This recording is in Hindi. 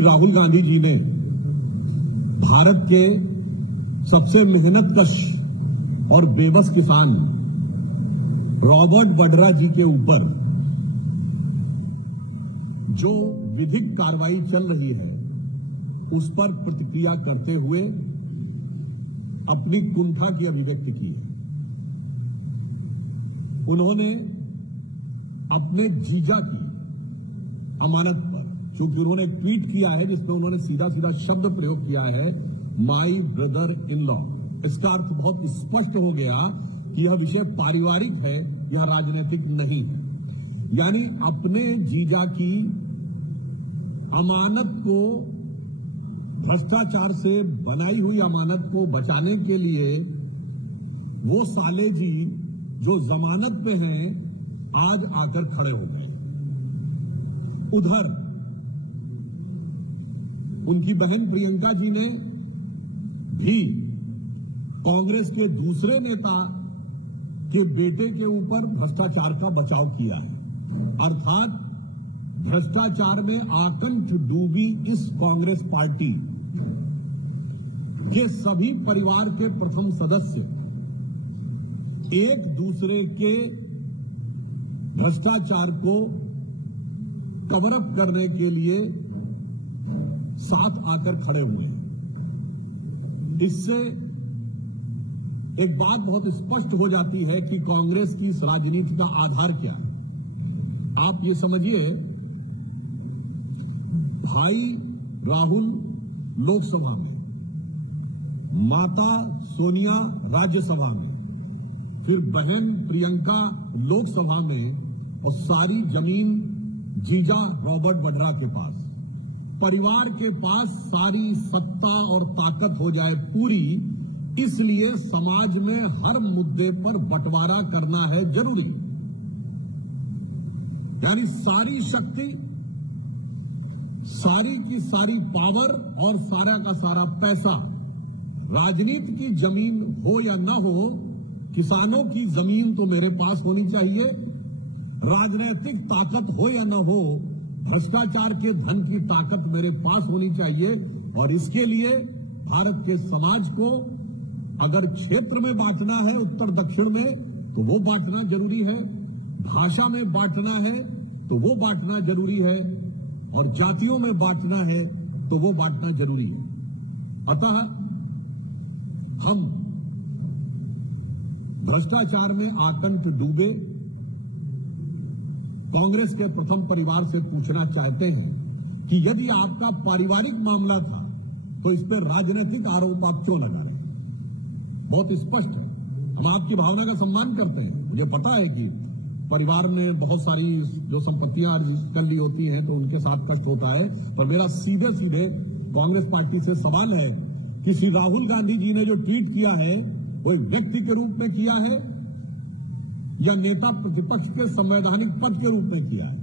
राहुल गांधी जी ने भारत के सबसे मेहनतकश और बेबस किसान रॉबर्ट वड्रा जी के ऊपर जो विधिक कार्रवाई चल रही है उस पर प्रतिक्रिया करते हुए अपनी कुंठा की अभिव्यक्ति की है। उन्होंने अपने जीजा की अमानत पर, क्योंकि उन्होंने एक ट्वीट किया है जिसमें उन्होंने सीधा सीधा शब्द प्रयोग किया है माई ब्रदर इन लॉ। इसका अर्थ बहुत स्पष्ट हो गया कि यह विषय पारिवारिक है, यह राजनीतिक नहीं है। यानी अपने जीजा की अमानत को, भ्रष्टाचार से बनाई हुई अमानत को बचाने के लिए वो साले जी जो जमानत पे हैं आज आकर खड़े हो गए। उधर उनकी बहन प्रियंका जी ने भी कांग्रेस के दूसरे नेता के बेटे के ऊपर भ्रष्टाचार का बचाव किया है। अर्थात भ्रष्टाचार में आकंठ डूबी इस कांग्रेस पार्टी के सभी परिवार के प्रथम सदस्य एक दूसरे के भ्रष्टाचार को कवर अप करने के लिए साथ आकर खड़े हुए हैं। इससे एक बात बहुत स्पष्ट हो जाती है कि कांग्रेस की इस राजनीति का आधार क्या है। आप ये समझिए, भाई राहुल लोकसभा में, माता सोनिया राज्यसभा में, फिर बहन प्रियंका लोकसभा में और सारी जमीन जीजा रॉबर्ट वड्रा के पास, परिवार के पास सारी सत्ता और ताकत हो जाए पूरी, इसलिए समाज में हर मुद्दे पर बंटवारा करना है जरूरी। यानी सारी शक्ति, सारी की सारी पावर और सारा का सारा पैसा, राजनीति की जमीन हो या ना हो, किसानों की जमीन तो मेरे पास होनी चाहिए, राजनीतिक ताकत हो या ना हो, भ्रष्टाचार के धन की ताकत मेरे पास होनी चाहिए। और इसके लिए भारत के समाज को अगर क्षेत्र में बांटना है, उत्तर दक्षिण में, तो वो बांटना जरूरी है, भाषा में बांटना है तो वो बांटना जरूरी है, और जातियों में बांटना है तो वो बांटना जरूरी है। अतः हम भ्रष्टाचार में आकंठ डूबे कांग्रेस के प्रथम परिवार से पूछना चाहते हैं कि यदि आपका पारिवारिक मामला था तो इस पर राजनीतिक आरोप आप क्यों लगा रहे हैं? बहुत स्पष्ट है। हम आपकी भावना का सम्मान करते हैं। मुझे पता है कि परिवार में बहुत सारी जो संपत्तियां कर ली होती हैं तो उनके साथ कष्ट होता है, पर मेरा सीधे सीधे कांग्रेस पार्टी से सवाल है कि श्री राहुल गांधी जी ने जो ट्वीट किया है वो एक व्यक्ति के रूप में किया है या नेता प्रतिपक्ष के संवैधानिक पद के रूप में किया है?